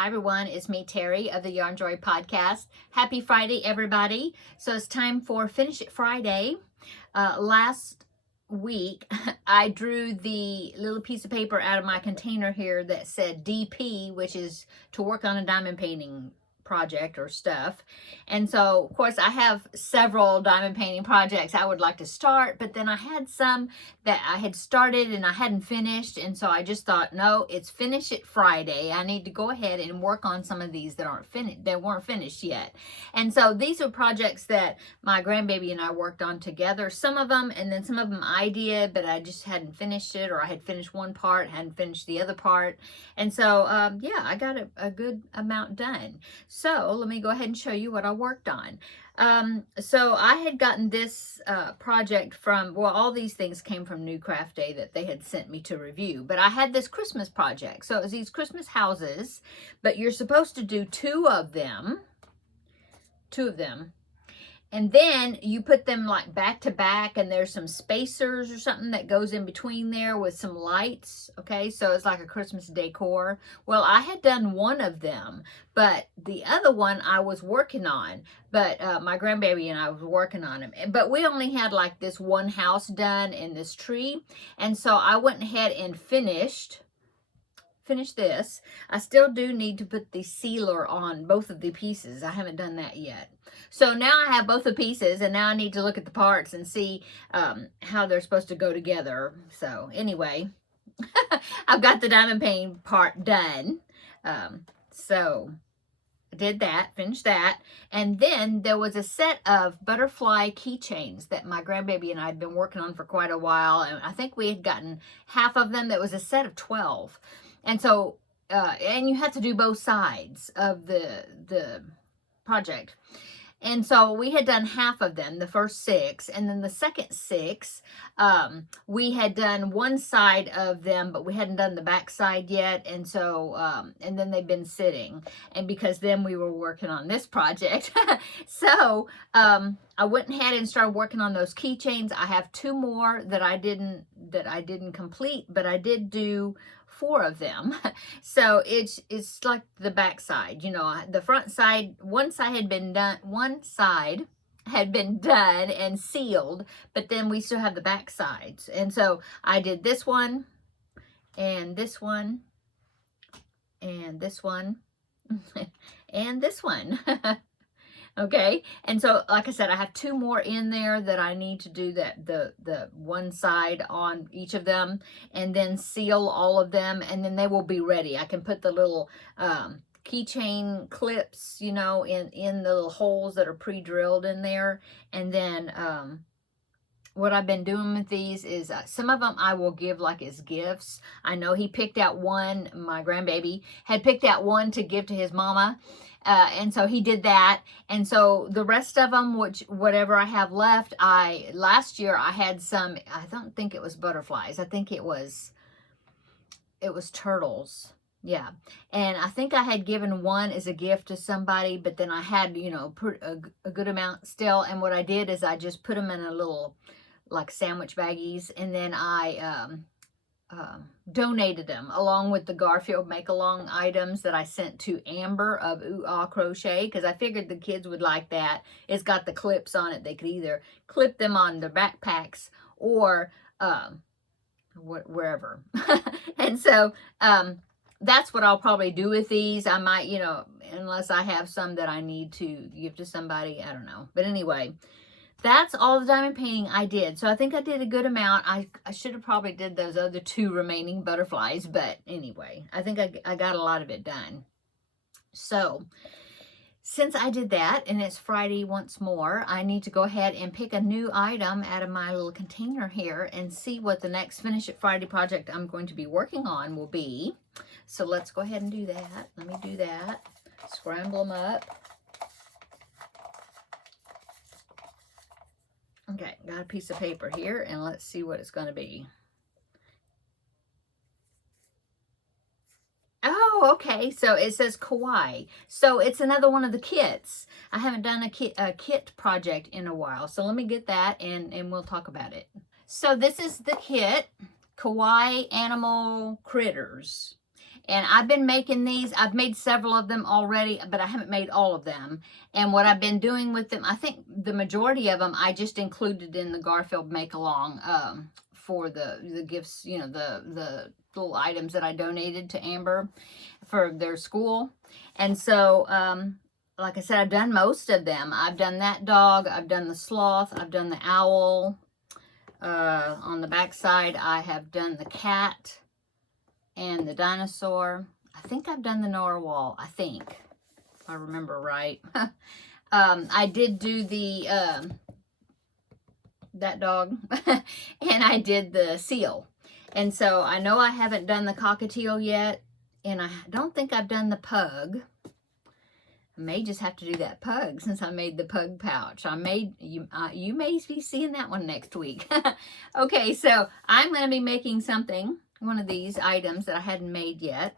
Hi everyone, it's me Terry of the Yarn Joy podcast. Happy Friday everybody. So it's time for Finish It Friday. Last week I drew the little piece of paper out of my container here that said DP, which is to work on a diamond painting project or stuff. And so of course I have several diamond painting projects I would like to start, but then I had some that I had started and I hadn't finished, and so I just thought, no, it's Finish It Friday. I need to go ahead and work on some of these that weren't finished yet. And so these are projects that my grandbaby and I worked on together, some of them, and then some of them I did, but I just hadn't finished it, or I had finished one part, hadn't finished the other part. And so yeah, I got a good amount done. So let me go ahead and show you what I worked on. So I had gotten this project from, well, all these things came from New Craft Day that they had sent me to review, but I had this Christmas project. So it was these Christmas houses, but you're supposed to do two of them, and then you put them like back to back, and there's some spacers or something that goes in between there with some lights. Okay, so it's like a Christmas decor. Well, I had done one of them, but the other one I was working on, but my grandbaby and I was working on them. But we only had like this one house done in this tree, and so I went ahead and finished this. I still do need to put the sealer on both of the pieces. I haven't done that yet. So now I have both the pieces, and now I need to look at the parts and see how they're supposed to go together. So anyway, I've got the diamond painting part done. So I did that, finished that. And then there was a set of butterfly keychains that my grandbaby and I had been working on for quite a while. And I think we had gotten half of them. That was a set of 12. And so, and you have to do both sides of the project. And so we had done half of them, the first 6, and then the second 6, we had done one side of them, but we hadn't done the back side yet. And so, and then they've been sitting, and because then we were working on this project. So, I went ahead and started working on those keychains. I have 2 more that I didn't complete, but I did do 4 of them. So it's like the back side, you know, the front side, one side had been done and sealed, but then we still have the back sides. And so I did this one and this one and this one and this one. Okay, and so like I said, I have 2 more in there that I need to do the one side on each of them, and then seal all of them, and then they will be ready. I can put the little keychain clips, you know, in the little holes that are pre-drilled in there. And then what I've been doing with these is some of them I will give like as gifts. I know he picked out one, my grandbaby had picked out one to give to his mama. And so he did that. And so the rest of them, whatever I have left, last year I had some, I don't think it was butterflies. I think it was turtles. Yeah. And I think I had given one as a gift to somebody, but then I had, you know, a good amount still. And what I did is I just put them in a little like sandwich baggies, and then I, donated them along with the Garfield make-along items that I sent to Amber of Ooh Ah Crochet, because I figured the kids would like that. It's got the clips on it. They could either clip them on their backpacks or wherever. And so that's what I'll probably do with these. I might, you know, unless I have some that I need to give to somebody, I don't know. But anyway, that's all the diamond painting I did. So I think I did a good amount. I should have probably did those other 2 remaining butterflies. But anyway, I think I got a lot of it done. So since I did that, and it's Friday once more, I need to go ahead and pick a new item out of my little container here and see what the next Finish It Friday project I'm going to be working on will be. So let's go ahead and do that. Let me do that. Scramble them up. Okay, got a piece of paper here, and let's see what it's going to be. Oh, okay, so it says kawaii. So it's another one of the kits. I haven't done a kit project in a while, so let me get that, and we'll talk about it. So this is the kit, Kawaii Animal Critters. And I've been making these. I've made several of them already, but I haven't made all of them. And what I've been doing with them, I think the majority of them I just included in the Garfield Make Along for the gifts, you know, the little items that I donated to Amber for their school. And so, like I said, I've done most of them. I've done that dog. I've done the sloth. I've done the owl. On the back side, I have done the cat and the dinosaur. I think I've done the narwhal, I think, if I remember right. I did do the, that dog, and I did the seal. And so I know I haven't done the cockatiel yet, and I don't think I've done the pug. I may just have to do that pug since I made the pug pouch. I made, you may be seeing that one next week. Okay, so I'm going to be making something, one of these items that I hadn't made yet.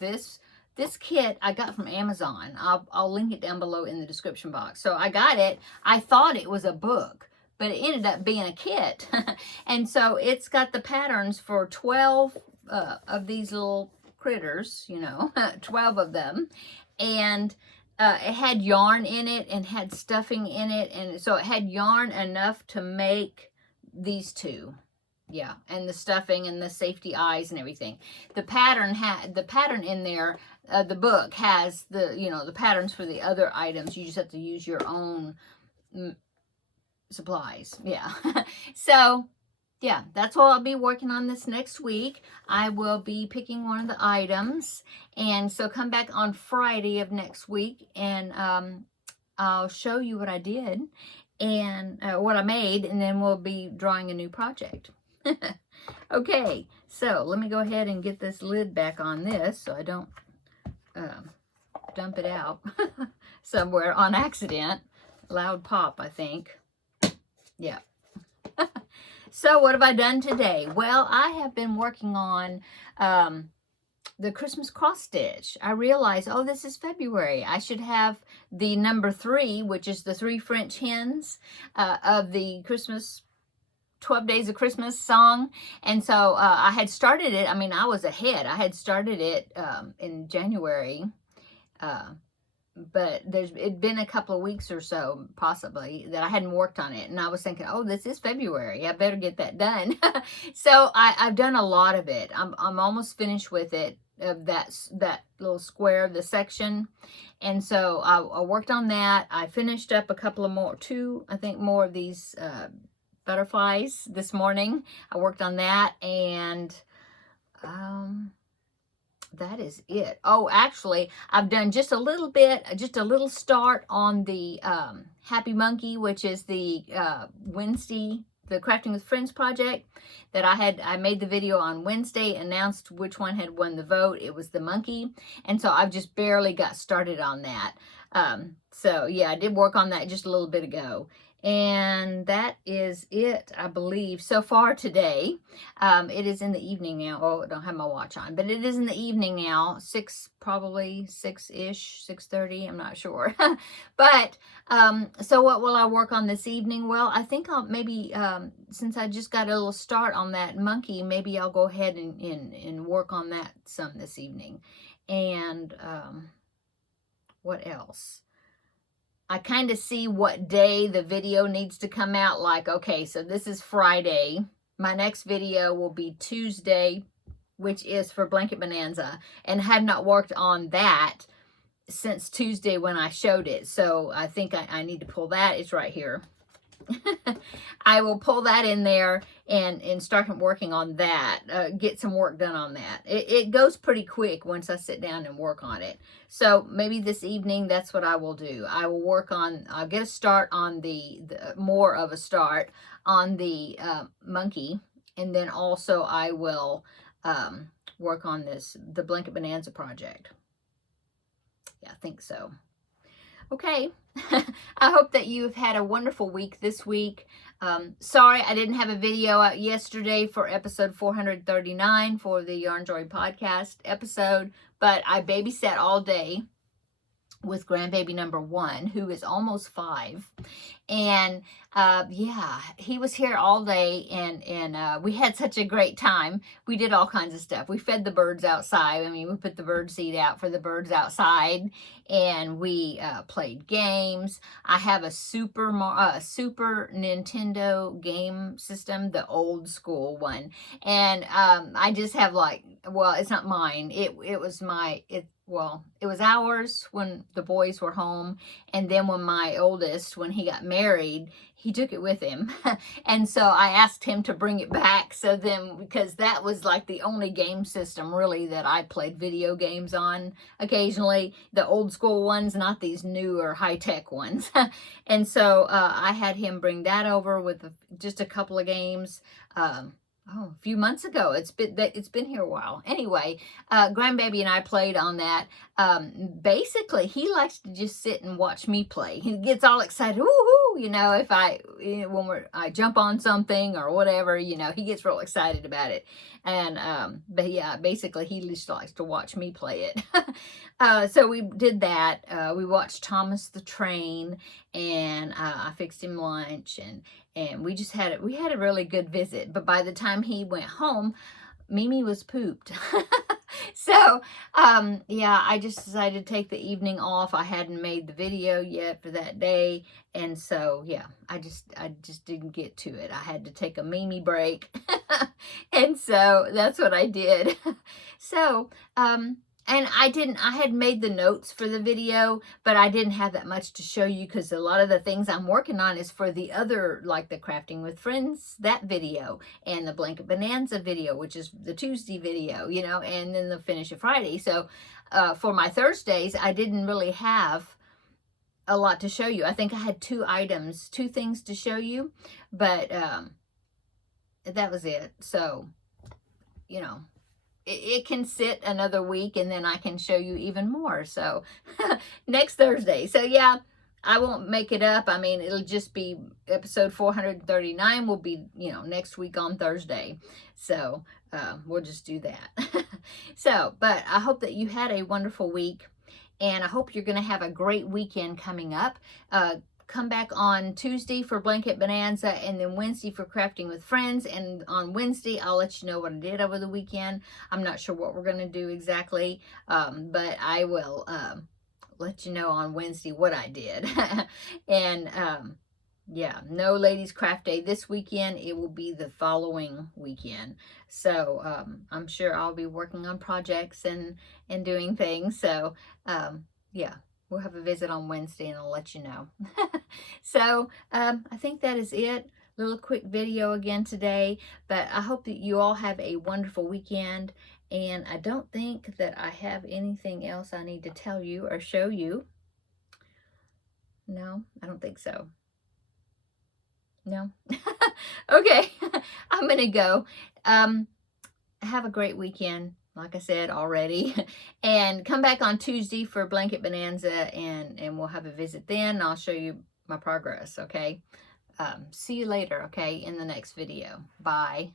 This kit I got from Amazon. I'll link it down below in the description box. So I got it. I thought it was a book, but it ended up being a kit. And so it's got the patterns for 12 of these little critters, you know, 12 of them. And it had yarn in it and had stuffing in it. And so it had yarn enough to make these two. Yeah, and the stuffing and the safety eyes and everything. The pattern in there, the book has the, you know, the patterns for the other items. You just have to use your own supplies. Yeah. So, yeah, that's what I'll be working on this next week. I will be picking one of the items. And so come back on Friday of next week and I'll show you what I did and what I made, and then we'll be drawing a new project. Okay, so let me go ahead and get this lid back on this so I don't dump it out somewhere on accident. Loud pop, I think. Yeah. So what have I done today? Well, I have been working on the Christmas cross stitch. I realized, oh, this is February. I should have the number 3, which is the 3 French hens of the Christmas 12 Days of Christmas song. And so I had started it. I mean, I was ahead. I had started it in January, but it'd been a couple of weeks or so, possibly, that I hadn't worked on it. And I was thinking, oh, this is February. I better get that done. So I've done a lot of it. I'm almost finished with it, of that little square, the section. And so I worked on that. I finished up a couple of more, 2, I think, more of these butterflies this morning. I worked on that, and that is it. Oh, actually, I've done just a little bit, just a little start on the Happy Monkey, which is the Wednesday, the Crafting with Friends project that I made the video on Wednesday, announced which one had won the vote. It was the monkey. And so I've just barely got started on that. So yeah, I did work on that just a little bit ago. And that is it, I believe, so far today. It is in the evening now. Oh, I don't have my watch on, but it is in the evening now. Probably 6-ish, 6:30. I'm not sure. But, so what will I work on this evening? Well, I think I'll maybe, since I just got a little start on that monkey, maybe I'll go ahead and work on that some this evening. And, what else? I kind of see what day the video needs to come out. Like, okay, so this is Friday. My next video will be Tuesday, which is for Blanket Bonanza. And have not worked on that since Tuesday when I showed it. So I think I need to pull that. It's right here. I will pull that in there and start working on that. Get some work done on that. It goes pretty quick once I sit down and work on it. So maybe this evening, that's what I will do. I will work on, I'll get a start on more of a start on the monkey. And then also I will work on the Blanket Bonanza project. Yeah, I think so. Okay, I hope that you've had a wonderful week this week. Sorry I didn't have a video out yesterday for episode 439 for the Yarn Joy podcast episode, but I babysat all day. with grandbaby number 1, who is almost 5. And yeah, he was here all day, and we had such a great time. We did all kinds of stuff. We fed the birds outside. I mean, we put the bird seed out for the birds outside, and we played games. I have a Super Nintendo game system, the old school one, and I just have like, well, it's not mine. It was it was ours when the boys were home, and then when my oldest, when he got married, he took it with him. And so I asked him to bring it back. So then, because that was like the only game system really that I played video games on occasionally, the old school ones, not these newer high-tech ones. And so I had him bring that over with just a couple of games. A few months ago. It's been here a while. Anyway, grandbaby and I played on that. Basically, he likes to just sit and watch me play. He gets all excited, woohoo! If when I jump on something or whatever, he gets real excited about it. And but yeah, basically, he just likes to watch me play it. So we did that. We watched Thomas the Train, and I fixed him lunch, and we had a really good visit. But by the time he went home, Mimi was pooped. So yeah, I just decided to take the evening off. I hadn't made the video yet for that day, and so yeah, I just didn't get to it. I had to take a Mimi break. And so that's what I did. So and I had made the notes for the video, but I didn't have that much to show you because a lot of the things I'm working on is for the other, like the Crafting with Friends, that video, and the Blanket Bonanza video, which is the Tuesday video, and then the Finish It Friday. So for my Thursdays, I didn't really have a lot to show you. I think I had 2 things to show you, but that was it. So, it can sit another week, and then I can show you even more. So next Thursday. So yeah, I won't make it up. I mean, it'll just be episode 439 will be, next week on Thursday. So we'll just do that. So, but I hope that you had a wonderful week, and I hope you're going to have a great weekend coming up. Come back on Tuesday for Blanket Bonanza, and then Wednesday for Crafting with Friends. And on Wednesday, I'll let you know what I did over the weekend. I'm not sure what we're going to do exactly, but I will let you know on Wednesday what I did. And yeah, no Ladies Craft Day this weekend. It will be the following weekend. So I'm sure I'll be working on projects and doing things. So yeah. We'll have a visit on Wednesday, and I'll let you know. So I think that is it. Little quick video again today, but I hope that you all have a wonderful weekend. And I don't think that I have anything else I need to tell you or show you. No, I don't think so. No. Okay, I'm gonna go. Have a great weekend, like I said already, and come back on Tuesday for Blanket Bonanza, and we'll have a visit then. I'll show you my progress, okay? See you later, okay, in the next video. Bye.